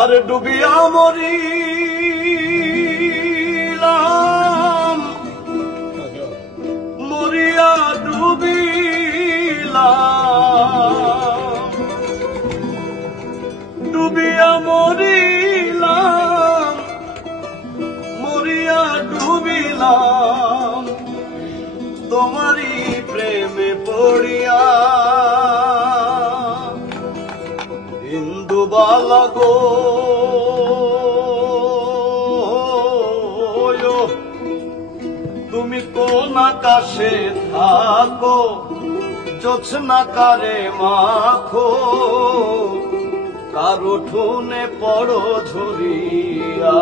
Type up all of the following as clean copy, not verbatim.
আরে ডুবিয়া মরিলাম, মরিয়া ডুবিলাম, ডুবিয়া মরিলাম, মরিয়া ডুবিলাম, তোমারি প্রেমে পড়িয়া। ইন্দুবালা গো, তুমি কোন আকাশে থাকো, জোছনা কারে মাখো, কারো ঠুনে পড়ো ঝরিয়া।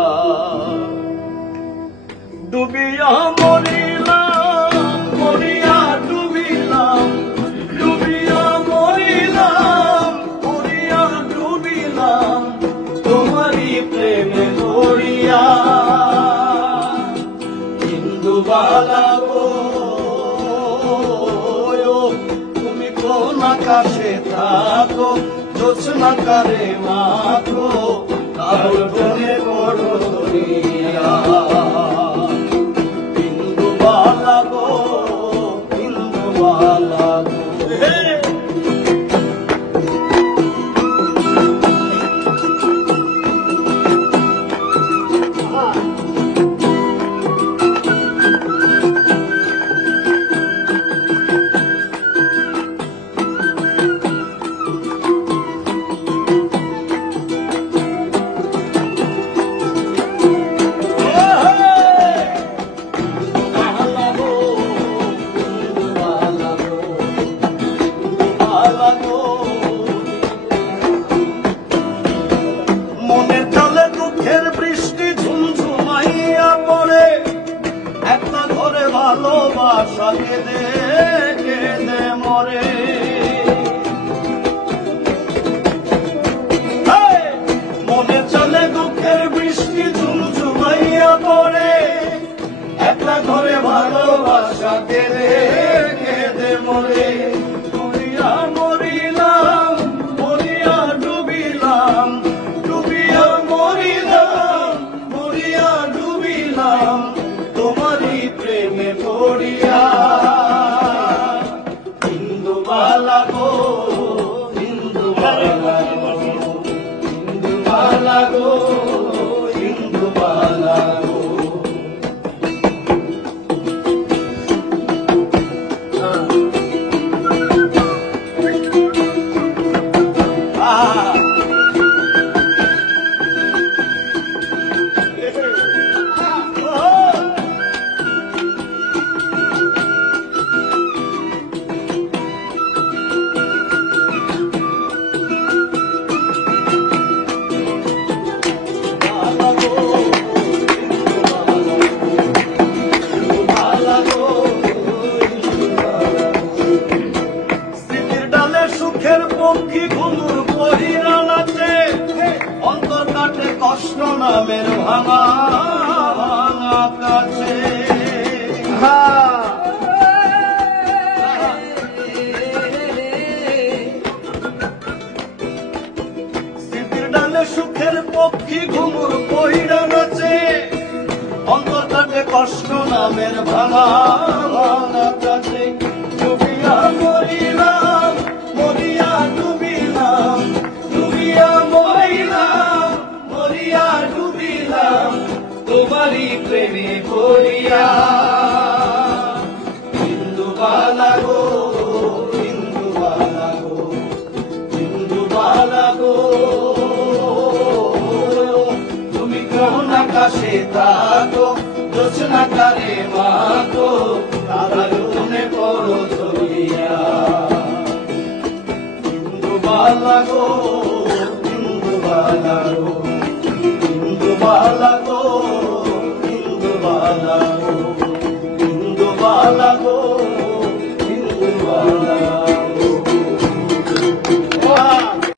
ডুবিয়া মরিলাম, মরিয়া ডুবিলাম, ডুবিয়া মরিলাম, মরিয়া ডুবিলাম, তোমারি প্রেমে পড়িয়া। ইন্দুবালা গো, তুমি কোন আকাশে থাকো, জোছনা কারে মাখো, কারো ঠুনে পড়ো ঝরিয়া। ইন্দুবালা গো, ইন্দুবালা গো। মনের জলে দুঃখের বৃষ্টি ঝুমঝুমাইয়া পড়ে, একটা ঘরে ভালোবাসা কেঁদে কেঁদে মরে। মনের জলে দুঃখের বৃষ্টি ঝুমঝুমাইয়া পড়ে, একটা ঘরে ভালোবাসা কেঁদে কেঁদে মরে। ডুবিয়া মরিলাম, মরিয়া ডুবিলাম, ডুবিয়া মরিলাম, মরিয়া ডুবিলাম, তোমারি প্রেমে পড়িয়া। ইন্দুবালা গো, ইন্দুবালা গো, ইন্দুবালা গো, ইন্দুবালা গো। সুখের পক্ষী ঘুমুর পহিরা নাচে, অন্তর কাটে কষ্ট নামের ভাঙা ভাঙা কাছে। স্মৃতির ডালে সুখের পক্ষী ঘুমুর পহিরা নাচে, অন্তর কাটে কষ্ট নামের ভাঙা ভাঙা কাছে। ডুবিয়া মরিলাম, মরিয়া ডুবিলাম, ডুবিয়া মরিলাম, মরিয়া ডুবিলাম, তোমারি প্রেমে পড়িয়া। ইন্দুবালা গো, ইন্দুবালা গো, ইন্দুবালা গো, তুমি কোন আকাশে থাকো, জোছনা কারে মাখো, কারো ঠুনে পড়ো ঝরিয়া। ইন্দুবালা গো, ইন্দুবালা গো, ইন্দুবালা গো, ইন্দুবালা গো, ইন্দুবালা গো।